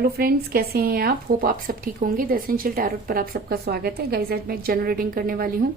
Hello friends, कैसे हैं आप? होप आप सब ठीक होंगे। द एसेंशियल टैरोट पर आप सबका स्वागत है। गाइस, आज मैं एक जनरल रीडिंग करने वाली हूँ।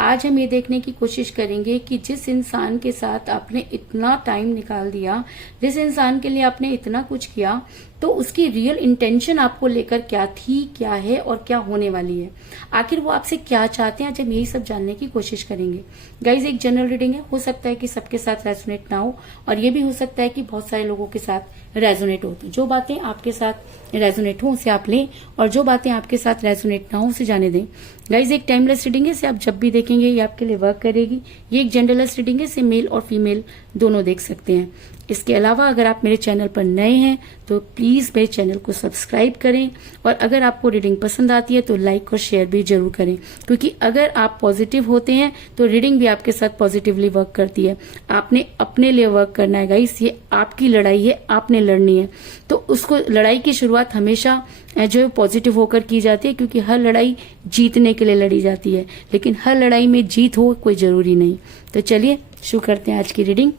आज हम ये देखने की कोशिश करेंगे कि जिस इंसान के साथ आपने इतना टाइम निकाल दिया, जिस इंसान के लिए आपने इतना कुछ किया, तो उसकी रियल इंटेंशन आपको लेकर क्या थी, क्या है और क्या होने वाली है। आखिर वो आपसे क्या चाहते हैं, आज हम यही सब जानने की कोशिश करेंगे। गाइज, एक जनरल रीडिंग है, हो सकता है कि सबके साथ रेजोनेट ना हो, और ये भी हो सकता है कि बहुत सारे लोगों के साथ रेजोनेट हो। तो जो बातें आपके साथ रेजोनेट हो उसे आप लें, और जो बातें आपके साथ रेजोनेट ना हो उसे जाने दें। गाइज, एक टाइमलेस रीडिंग है, इसे आप जब भी देखेंगे ये आपके लिए वर्क करेगी। ये एक जेंडरलेस रीडिंग है, इसे मेल और फीमेल दोनों देख सकते हैं। इसके अलावा अगर आप मेरे चैनल पर नए हैं तो प्लीज मेरे चैनल को सब्सक्राइब करें, और अगर आपको रीडिंग पसंद आती है तो लाइक और शेयर भी जरूर करें, क्योंकि अगर आप पॉजिटिव होते हैं तो रीडिंग भी आपके साथ पॉजिटिवली वर्क करती है। आपने अपने लिए वर्क करना है गाइस, ये आपकी लड़ाई है, आपने लड़नी है। तो उसको लड़ाई की शुरुआत हमेशा जो है पॉजिटिव होकर की जाती है, क्योंकि हर लड़ाई जीतने के लिए लड़ी जाती है, लेकिन हर लड़ाई में जीत हो कोई जरूरी नहीं। तो चलिए शुरू करते हैं आज की रीडिंग।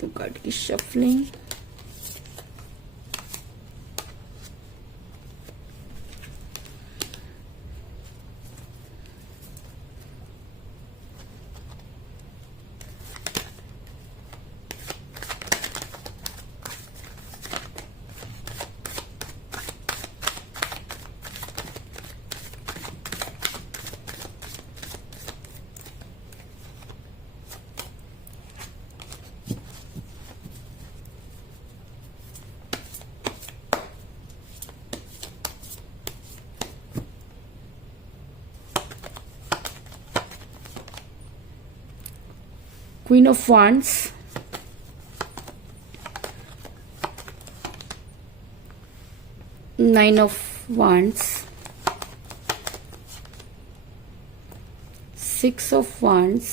तो कार्ड की shuffling, Queen of Wands, Nine of Wands, Six of Wands,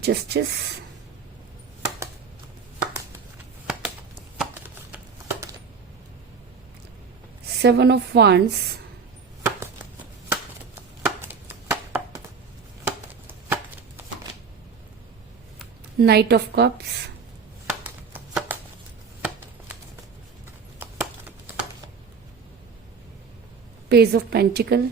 Justice, Seven of Wands, Knight of Cups, Page of Pentacle,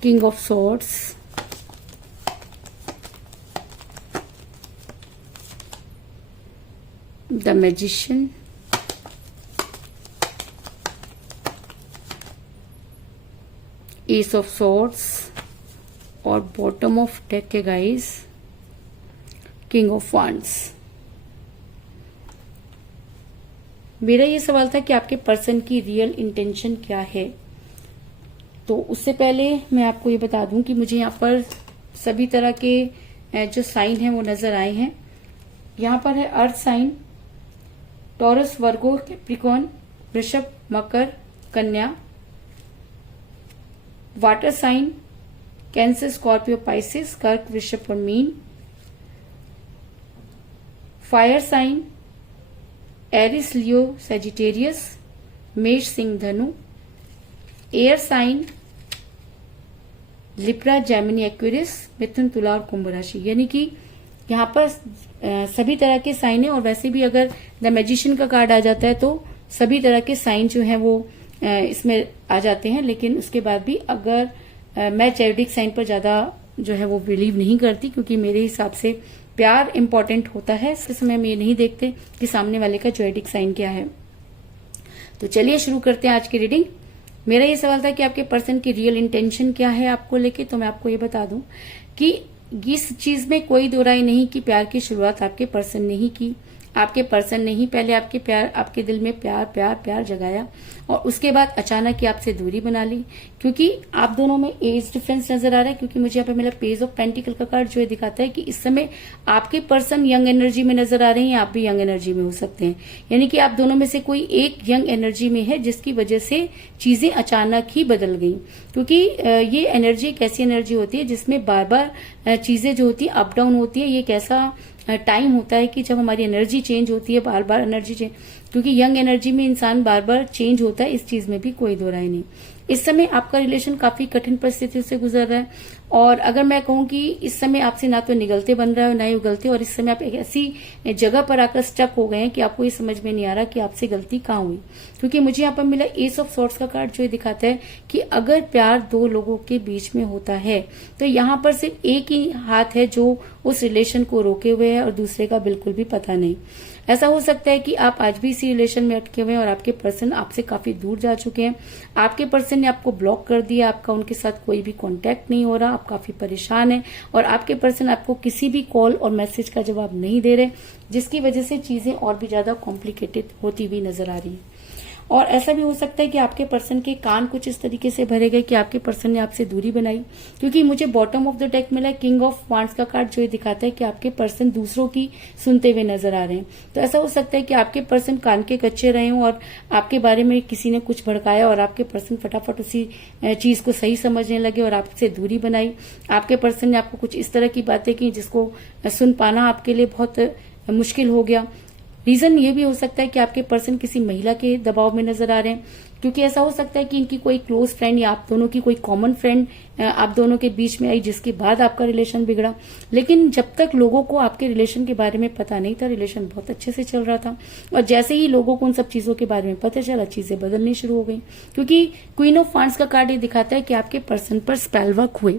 King of Swords, the Magician, Ace of Swords, और बॉटम ऑफ डेक है guys king of wands. मेरा ये सवाल था कि आपके person की real intention क्या है। तो उससे पहले मैं आपको ये बता दूं कि मुझे यहाँ पर सभी तरह के जो साइन हैं वो नजर आए हैं। यहाँ पर है earth sign, Taurus, Virgo, Capricorn, Vrishabh, Makar, Kanya. Water sign Cancer, Scorpio, Pisces, Kark, Vrishabh और Meen. Fire sign Aries, Leo, Sagittarius, Mesh, Singh, Dhanu. Air sign Libra, Gemini, Aquarius, Mithun, Tula और कुंभ राशि। यानी कि यहाँ पर सभी तरह के साइन है, और वैसे भी अगर द मैजिशियन का कार्ड आ जाता है तो सभी तरह के साइन जो है वो इसमें आ जाते हैं। लेकिन उसके बाद भी अगर मैं जैविक साइन पर ज्यादा जो है वो बिलीव नहीं करती, क्योंकि मेरे हिसाब से प्यार इंपॉर्टेंट होता है। इस समय हम ये नहीं देखते कि सामने वाले का जैविक साइन क्या है। तो चलिए शुरू करते हैं आज की रीडिंग। मेरा ये सवाल था कि आपके पर्सन की रियल इंटेंशन क्या है आपको लेके। तो मैं आपको ये बता दूं कि इस चीज में कोई दो राय नहीं कि प्यार की शुरुआत आपके पर्सन ने ही की। आपके पर्सन ने ही पहले आपके दिल में प्यार प्यार प्यार जगाया, और उसके बाद अचानक ही आपसे दूरी बना ली, क्योंकि आप दोनों में एज डिफरेंस नजर आ रहा है। क्योंकि मुझे यहाँ पे मेरा पेज ऑफ पेंटिकल का कार्ड जो है दिखाता है कि इस समय आपके पर्सन यंग एनर्जी में नजर आ रहे हैं, आप भी यंग एनर्जी में हो सकते हैं। यानी कि आप दोनों में से कोई एक यंग एनर्जी में है, जिसकी वजह से चीजें अचानक ही बदल गई। क्योंकि ये एनर्जी एक ऐसी एनर्जी होती है जिसमें बार बार चीजें जो होती है अप डाउन होती है। ये एक ऐसा टाइम होता है कि जब हमारी एनर्जी चेंज होती है, बार बार एनर्जी चेंज, क्योंकि यंग एनर्जी में इंसान बार बार चेंज होता है, इस चीज में भी कोई दो राय नहीं। इस समय आपका रिलेशन काफी कठिन परिस्थितियों से गुजर रहा है, और अगर मैं कहूँ कि इस समय आपसे ना तो निगलते बन रहा है ना ही उगलते, और इस समय आप एक ऐसी जगह पर आकर स्टक हो गए हैं कि आपको ये समझ में नहीं आ रहा कि आपसे गलती कहाँ हुई। क्योंकि मुझे यहाँ पर मिला एस ऑफ सॉर्ड्स का कार्ड, जो ये दिखाता है कि अगर प्यार दो लोगों के बीच में होता है तो यहाँ पर सिर्फ एक ही हाथ है जो उस रिलेशन को रोके हुए है और दूसरे का बिल्कुल भी पता नहीं। ऐसा हो सकता है कि आप आज भी इसी रिलेशन में अटके हुए हैं और आपके पर्सन आपसे काफी दूर जा चुके हैं। आपके पर्सन ने आपको ब्लॉक कर दिया, आपका उनके साथ कोई भी कांटेक्ट नहीं हो रहा, आप काफी परेशान हैं, और आपके पर्सन आपको किसी भी कॉल और मैसेज का जवाब नहीं दे रहे, जिसकी वजह से चीजें और भी ज्यादा कॉम्प्लिकेटेड होती हुई नजर आ रही है। और ऐसा भी हो सकता है कि आपके पर्सन के कान कुछ इस तरीके से भरे गए कि आपके पर्सन ने आपसे दूरी बनाई, क्योंकि मुझे बॉटम ऑफ द डेक मिला किंग ऑफ वांड्स का कार्ड, जो ये दिखाता है कि आपके पर्सन दूसरों की सुनते हुए नजर आ रहे हैं। तो ऐसा हो सकता है कि आपके पर्सन कान के कच्चे रहे हों और आपके बारे में किसी ने कुछ भड़काया और आपके पर्सन फटाफट उसी चीज को सही समझने लगे और आपसे दूरी बनाई। आपके पर्सन ने आपको कुछ इस तरह की बातें की जिसको सुन पाना आपके लिए बहुत मुश्किल हो गया। रीजन ये भी हो सकता है कि आपके पर्सन किसी महिला के दबाव में नजर आ रहे हैं, क्योंकि ऐसा हो सकता है कि इनकी कोई क्लोज फ्रेंड या आप दोनों की कोई कॉमन फ्रेंड आप दोनों के बीच में आई, जिसके बाद आपका रिलेशन बिगड़ा। लेकिन जब तक लोगों को आपके रिलेशन के बारे में पता नहीं था, रिलेशन बहुत अच्छे से चल रहा था, और जैसे ही लोगों को उन सब चीजों के बारे में पता चला, चीजें बदलनी शुरू हो गई। क्योंकि क्वीन ऑफ वांड्स का कार्ड ये दिखाता है कि आपके पर्सन पर स्पेल वर्क हुए,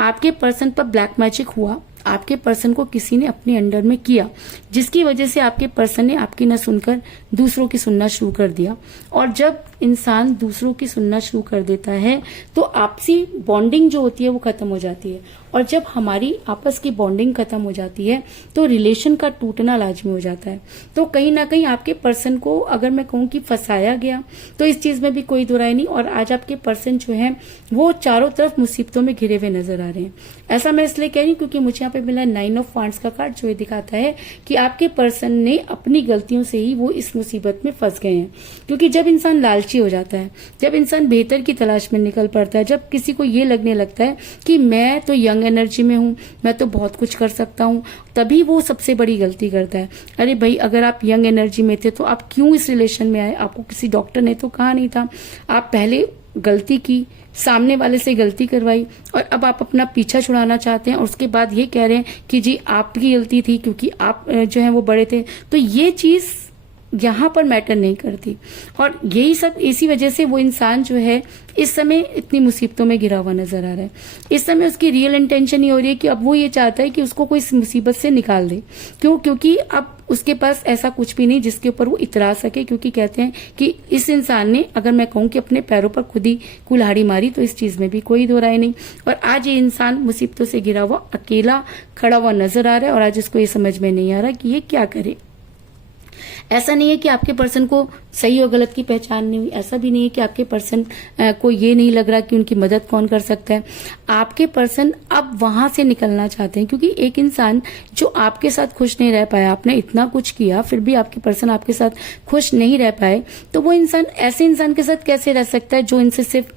आपके पर्सन पर ब्लैक मैजिक हुआ, आपके पर्सन को किसी ने अपने अंडर में किया, जिसकी वजह से आपके पर्सन ने आपकी न सुनकर दूसरों की सुनना शुरू कर दिया। और जब इंसान दूसरों की सुनना शुरू कर देता है तो आपसी बॉन्डिंग जो होती है वो खत्म हो जाती है, और जब हमारी आपस की बॉन्डिंग खत्म हो जाती है तो रिलेशन का टूटना लाजमी हो जाता है। तो कहीं ना कहीं आपके पर्सन को अगर मैं कहूँ कि फंसाया गया, तो इस चीज में भी कोई दुराई नहीं। और आज आपके पर्सन जो है वो चारों तरफ मुसीबतों में घिरे हुए नजर आ रहे हैं। ऐसा मैं इसलिए कह रही हूँ क्योंकि मुझे यहाँ पे मिला 9 ऑफ वांड्स का कार्ड, जो ये दिखाता है कि आपके पर्सन ने अपनी गलतियों से ही वो इस मुसीबत में फंस गए हैं। क्योंकि जब इंसान लालची हो जाता है, जब इंसान बेहतर की तलाश में निकल पड़ता है, जब किसी को ये लगने लगता है कि मैं तो यंग एनर्जी में हूं, मैं तो बहुत कुछ कर सकता हूं, तभी वो सबसे बड़ी गलती करता है। अरे भाई, अगर आप यंग एनर्जी में थे तो आप क्यों इस रिलेशन में आए? आपको किसी डॉक्टर ने तो कहा नहीं था। आप पहले गलती की, सामने वाले से गलती करवाई, और अब आप अपना पीछा छुड़ाना चाहते हैं और उसके बाद ये कह रहे हैं कि जी आपकी गलती थी क्योंकि आप जो है वो बड़े थे। तो ये चीज यहाँ पर मैटर नहीं करती, और यही सब इसी वजह से वो इंसान जो है इस समय इतनी मुसीबतों में घिरा हुआ नजर आ रहा है। इस समय उसकी रियल इंटेंशन ये हो रही है कि अब वो ये चाहता है कि उसको कोई इस मुसीबत से निकाल दे। क्यों? क्योंकि अब उसके पास ऐसा कुछ भी नहीं जिसके ऊपर वो इतरा सके, क्योंकि कहते हैं कि इस इंसान ने, अगर मैं कहूँ कि अपने पैरों पर खुद ही कुल्हाड़ी मारी, तो इस चीज में भी कोई दो राय नहीं। और आज ये इंसान मुसीबतों से घिरा हुआ अकेला खड़ा हुआ नजर आ रहा है, और आज इसको ये समझ में नहीं आ रहा कि ये क्या करे। ऐसा नहीं है कि आपके पर्सन को सही और गलत की पहचान नहीं हुई, ऐसा भी नहीं है कि आपके पर्सन को ये नहीं लग रहा कि उनकी मदद कौन कर सकता है। आपके पर्सन अब वहां से निकलना चाहते हैं, क्योंकि एक इंसान जो आपके साथ खुश नहीं रह पाया, आपने इतना कुछ किया फिर भी आपके पर्सन आपके साथ खुश नहीं रह पाए, तो वो इंसान ऐसे इंसान के साथ कैसे रह सकता है जो इनसे सिर्फ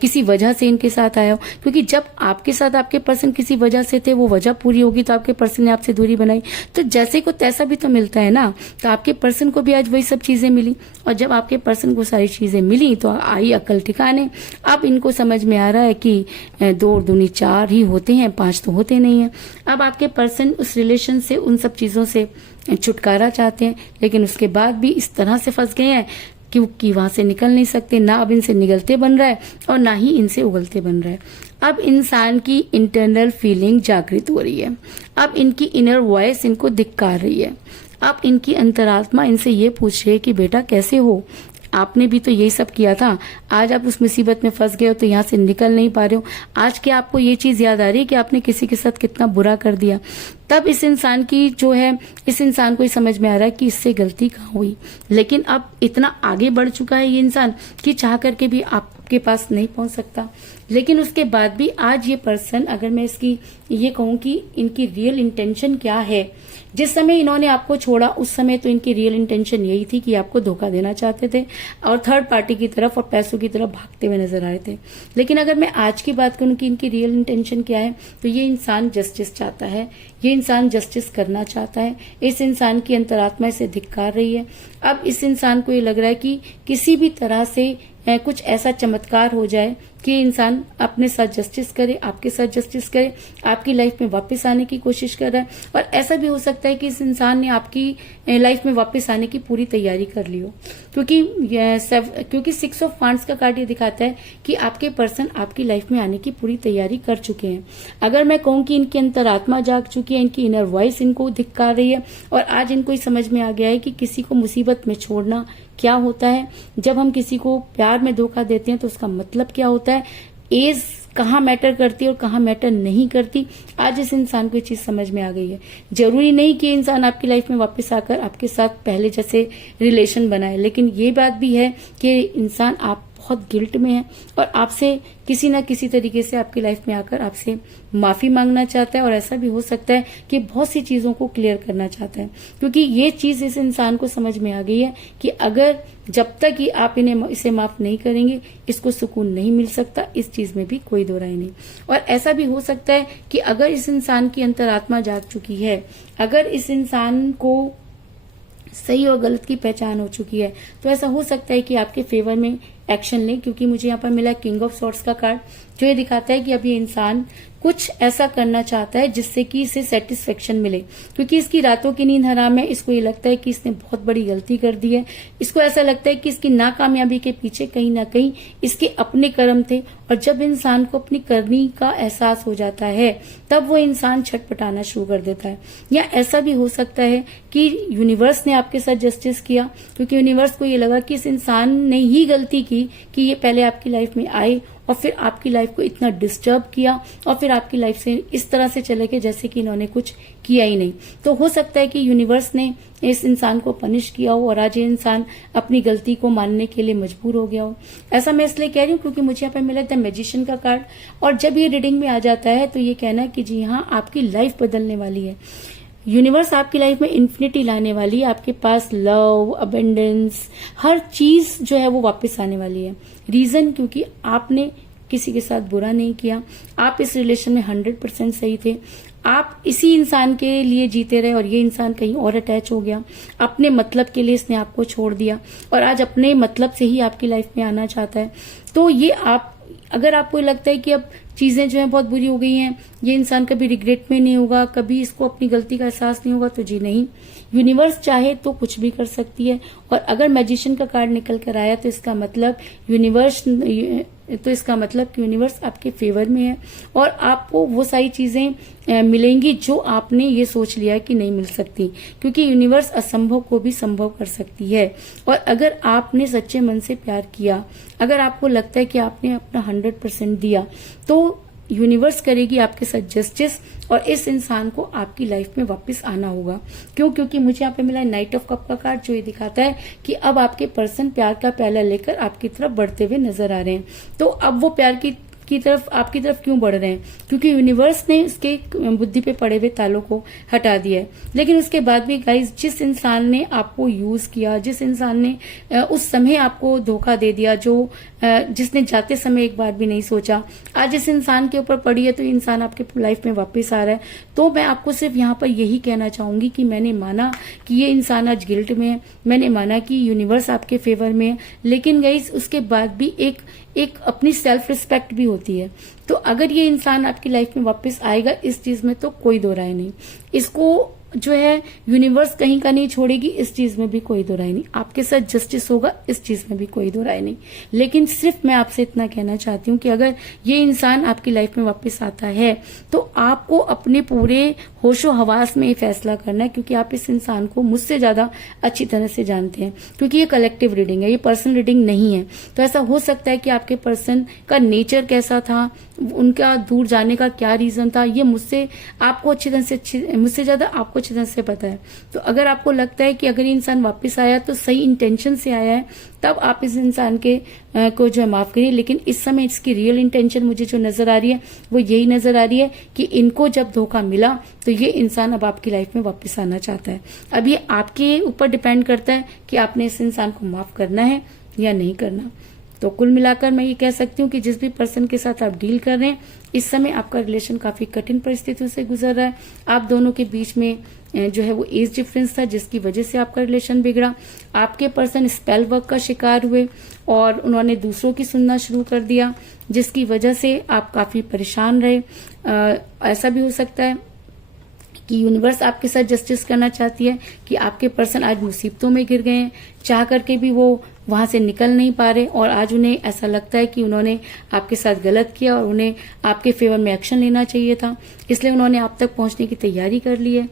किसी वजह से इनके साथ आया हो। क्योंकि जब आपके साथ आपके पर्सन किसी वजह से थे, वो वजह पूरी होगी तो आपके पर्सन ने आपसे दूरी बनाई, तो जैसे को तैसा भी तो मिलता है ना। तो आपके पर्सन को भी आज वही सब चीजें मिली, और जब आपके पर्सन को सारी चीजें मिली तो आई अकल ठिकाने। अब इनको समझ में आ रहा है कि 2 और 2 4 ही होते हैं, 5 तो होते नहीं है। अब आपके पर्सन उस रिलेशन से, उन सब चीजों से छुटकारा चाहते हैं, लेकिन उसके बाद भी इस तरह से फंस गए हैं क्योंकि वहां से निकल नहीं सकते। ना अब इनसे निगलते बन रहा है और ना ही इनसे उगलते बन रहा है। अब इंसान की इंटरनल फीलिंग जागृत हो रही है, अब इनकी इनर वॉइस इनको धिक्कार रही है। अब इनकी अंतरात्मा इनसे ये पूछ रही है कि बेटा कैसे हो, आपने भी तो यही सब किया था, आज आप उस मुसीबत में फंस गए हो तो यहाँ से निकल नहीं पा रहे हो। आज क्या आपको ये चीज याद आ रही है कि आपने किसी के साथ कितना बुरा कर दिया? तब इस इंसान की जो है, इस इंसान को ही समझ में आ रहा है कि इससे गलती कहाँ हुई। लेकिन अब इतना आगे बढ़ चुका है ये इंसान कि चाह करके भी आप आपके पास नहीं पहुंच सकता। लेकिन उसके बाद भी आज ये पर्सन, अगर मैं इसकी ये कहूं कि इनकी रियल इंटेंशन क्या है, जिस समय इन्होंने आपको छोड़ा उस समय तो इनकी रियल इंटेंशन यही थी कि आपको धोखा देना चाहते थे और थर्ड पार्टी की तरफ और पैसों की तरफ भागते हुए नजर आ रहे थे। लेकिन अगर मैं आज की बात करूं कि इनकी रियल इंटेंशन क्या है, तो ये इंसान जस्टिस चाहता है, ये इंसान जस्टिस करना चाहता है। इस इंसान की अंतरात्मा इसे धिक्कार रही है। अब इस इंसान को ये लग रहा है कि किसी भी तरह से कुछ ऐसा चमत्कार हो जाए कि इंसान अपने साथ जस्टिस करे, आपके साथ जस्टिस करे, आपकी लाइफ में वापस आने की कोशिश कर रहा है। और ऐसा भी हो सकता है कि इस इंसान ने आपकी लाइफ में वापस आने की पूरी तैयारी कर ली हो, क्योंकि 6 ऑफ वांड्स का कार्ड ये दिखाता है कि आपके पर्सन आपकी लाइफ में आने की पूरी तैयारी कर चुके हैं। अगर मैं कहूं कि इनकी अंतरात्मा जाग चुकी है, इनकी इनर वॉइस इनको धिक्कार रही है और आज इनको ही समझ में आ गया है कि किसी को मुसीबत में छोड़ना क्या होता है, जब हम किसी को प्यार में धोखा देते हैं तो उसका मतलब क्या होता है, एज कहाँ मैटर करती है और कहाँ मैटर नहीं करती। आज इस इंसान को ये चीज समझ में आ गई है। जरूरी नहीं कि इंसान आपकी लाइफ में वापस आकर आपके साथ पहले जैसे रिलेशन बनाए, लेकिन ये बात भी है कि इंसान आप बहुत गिल्ट में है और आपसे किसी ना किसी तरीके से आपकी लाइफ में आकर आपसे माफी मांगना चाहता है। और ऐसा भी हो सकता है कि बहुत सी चीजों को क्लियर करना चाहता है, क्योंकि ये चीज इस इंसान को समझ में आ गई है कि अगर जब तक ही आप इसे माफ नहीं करेंगे इसको सुकून नहीं मिल सकता। इस चीज में भी कोई दो राय नहीं। और ऐसा भी हो सकता है कि अगर इस इंसान की अंतरात्मा जाग चुकी है, अगर इस इंसान को सही और गलत की पहचान हो चुकी है, तो ऐसा हो सकता है कि आपके फेवर में एक्शन लें। क्योंकि मुझे यहाँ पर मिला किंग ऑफ सॉर्ड्स का कार्ड, जो ये दिखाता है कि अब ये इंसान कुछ ऐसा करना चाहता है जिससे कि इसे सेटिस्फेक्शन मिले, क्योंकि इसकी रातों की नींद हराम है। इसको ये लगता है कि इसने बहुत बड़ी गलती कर दी है। इसको ऐसा लगता है कि इसकी नाकामयाबी के पीछे कहीं ना कहीं इसके अपने कर्म थे। और जब इंसान को अपनी करनी का एहसास हो जाता है तब वो इंसान छटपटाना शुरू कर देता है। या ऐसा भी हो सकता है कि यूनिवर्स ने आपके साथ जस्टिस किया, क्योंकि यूनिवर्स को ये लगा कि इस इंसान ने ही गलती की कि ये पहले आपकी लाइफ में आए और फिर आपकी लाइफ को इतना डिस्टर्ब किया और फिर आपकी लाइफ से इस तरह से चले गए जैसे कि इन्होंने कुछ किया ही नहीं। तो हो सकता है कि यूनिवर्स ने इस इंसान को पनिश किया हो और आज ये इंसान अपनी गलती को मानने के लिए मजबूर हो गया हो। ऐसा मैं इसलिए कह रही हूँ क्योंकि मुझे यहाँ पे मिला द मैजिशियन का कार्ड, और जब ये रीडिंग में आ जाता है तो ये कहना है कि जी हाँ, आपकी लाइफ बदलने वाली है। यूनिवर्स आपकी लाइफ में इन्फिनिटी लाने वाली है। आपके पास लव, अबेंडेंस, हर चीज जो है वो वापस आने वाली है। रीजन क्योंकि आपने किसी के साथ बुरा नहीं किया, आप इस रिलेशन में 100% सही थे। आप इसी इंसान के लिए जीते रहे और ये इंसान कहीं और अटैच हो गया। अपने मतलब के लिए इसने आपको छोड़ दिया और आज अपने मतलब से ही आपकी लाइफ में आना चाहता है। तो ये अगर आपको लगता है कि अब चीजें जो है बहुत बुरी हो गई हैं, ये इंसान कभी रिग्रेट में नहीं होगा, कभी इसको अपनी गलती का एहसास नहीं होगा, तो जी नहीं, यूनिवर्स चाहे तो कुछ भी कर सकती है। और अगर मैजिशियन का कार्ड निकल कर आया तो इसका मतलब कि यूनिवर्स आपके फेवर में है और आपको वो सारी चीजें मिलेंगी जो आपने ये सोच लिया कि नहीं मिल सकती, क्योंकि यूनिवर्स असंभव को भी संभव कर सकती है। और अगर आपने सच्चे मन से प्यार किया, अगर आपको लगता है कि आपने अपना 100% दिया, तो यूनिवर्स करेगी आपके साथ जस्टिस और इस इंसान को आपकी लाइफ में वापस आना होगा। क्योंकि मुझे यहाँ पे मिला नाइट ऑफ कप का कार्ड, जो ये दिखाता है कि अब आपके पर्सन प्यार का प्याला लेकर आपकी तरफ बढ़ते हुए नजर आ रहे हैं। तो अब वो प्यार की तरफ आपकी तरफ क्यों बढ़ रहे हैं? क्योंकि यूनिवर्स ने इसके बुद्धि पे पड़े हुए तालों को हटा दिया है। लेकिन उसके बाद भी गाइस, जिस इंसान ने आपको यूज किया, जिस इंसान ने उस समय आपको धोखा दे दिया, जिसने जाते समय एक बार भी नहीं सोचा, आज इस इंसान के ऊपर पड़ी है तो इंसान आपके लाइफ में वापस आ रहा है। तो मैं आपको सिर्फ यहाँ पर यही कहना चाहूंगी कि मैंने माना कि ये इंसान आज गिल्ट में है, मैंने माना कि यूनिवर्स आपके फेवर में है, लेकिन गाइस उसके बाद भी एक अपनी सेल्फ रिस्पेक्ट भी होती है। तो अगर ये इंसान आपकी लाइफ में वापस आएगा, इस चीज में तो कोई दो राय नहीं। इसको जो है यूनिवर्स कहीं का नहीं छोड़ेगी, इस चीज में भी कोई दो राय नहीं। आपके साथ जस्टिस होगा, इस चीज में भी कोई दो राय नहीं। लेकिन सिर्फ मैं आपसे इतना कहना चाहती हूँ कि अगर ये इंसान आपकी लाइफ में वापस आता है तो आपको अपने पूरे होशो हवास में ये फैसला करना है, क्योंकि आप इस इंसान को मुझसे ज्यादा अच्छी तरह से जानते हैं। क्योंकि ये कलेक्टिव रीडिंग है, ये पर्सनल रीडिंग नहीं है। तो ऐसा हो सकता है कि आपके पर्सन का नेचर कैसा था, उनका दूर जाने का क्या रीजन था, ये मुझसे ज्यादा आपको अच्छी तरह से पता है। तो अगर आपको लगता है कि अगर ये इंसान वापस आया तो सही इंटेंशन से आया है, तब आप इस इंसान के को जो है माफ करिए। लेकिन इस समय इसकी रियल इंटेंशन मुझे जो नजर आ रही है वो यही नजर आ रही है कि इनको जब धोखा मिला तो ये इंसान अब आपकी लाइफ में वापस आना चाहता है। अब ये आपके ऊपर डिपेंड करता है कि आपने इस इंसान को माफ करना है या नहीं करना। तो कुल मिलाकर मैं ये कह सकती हूँ कि जिस भी पर्सन के साथ आप डील कर रहे हैं, इस समय आपका रिलेशन काफी कठिन परिस्थितियों से गुजर रहा है। आप दोनों के बीच में जो है वो एज डिफरेंस था, जिसकी वजह से आपका रिलेशन बिगड़ा। आपके पर्सन स्पेल वर्क का शिकार हुए और उन्होंने दूसरों की सुनना शुरू कर दिया, जिसकी वजह से आप काफी परेशान रहे। ऐसा भी हो सकता है कि यूनिवर्स आपके साथ जस्टिस करना चाहती है कि आपके पर्सन आज मुसीबतों में गिर गए हैं, चाह करके भी वो वहां से निकल नहीं पा रहे, और आज उन्हें ऐसा लगता है कि उन्होंने आपके साथ गलत किया और उन्हें आपके फेवर में एक्शन लेना चाहिए था, इसलिए उन्होंने आप तक पहुंचने की तैयारी कर ली है।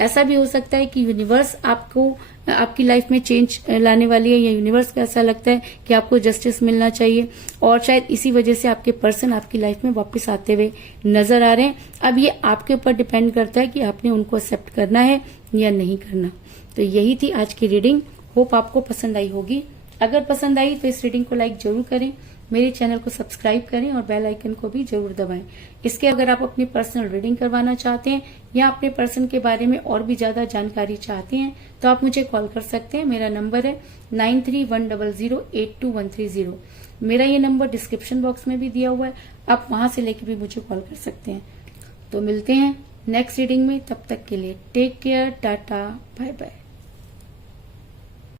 ऐसा भी हो सकता है कि यूनिवर्स आपको आपकी लाइफ में चेंज लाने वाली है, या यूनिवर्स को ऐसा लगता है कि आपको जस्टिस मिलना चाहिए, और शायद इसी वजह से आपके पर्सन आपकी लाइफ में वापस आते हुए नजर आ रहे हैं। अब ये आपके ऊपर डिपेंड करता है कि आपने उनको एक्सेप्ट करना है या नहीं करना। तो यही थी आज की रीडिंग। होप आपको पसंद आई होगी। अगर पसंद आई तो इस रीडिंग को लाइक जरूर करें, मेरे चैनल को सब्सक्राइब करें और बेल आइकन को भी जरूर दबाएं। इसके अगर आप अपनी पर्सनल रीडिंग करवाना चाहते हैं या अपने पर्सन के बारे में और भी ज्यादा जानकारी चाहते हैं तो आप मुझे कॉल कर सकते हैं। मेरा नंबर है 9310082130। मेरा ये नंबर डिस्क्रिप्शन बॉक्स में भी दिया हुआ है, आप वहां से लेके भी मुझे कॉल कर सकते हैं। तो मिलते हैं नेक्स्ट रीडिंग में, तब तक के लिए टेक केयर, टाटा, बाय बाय।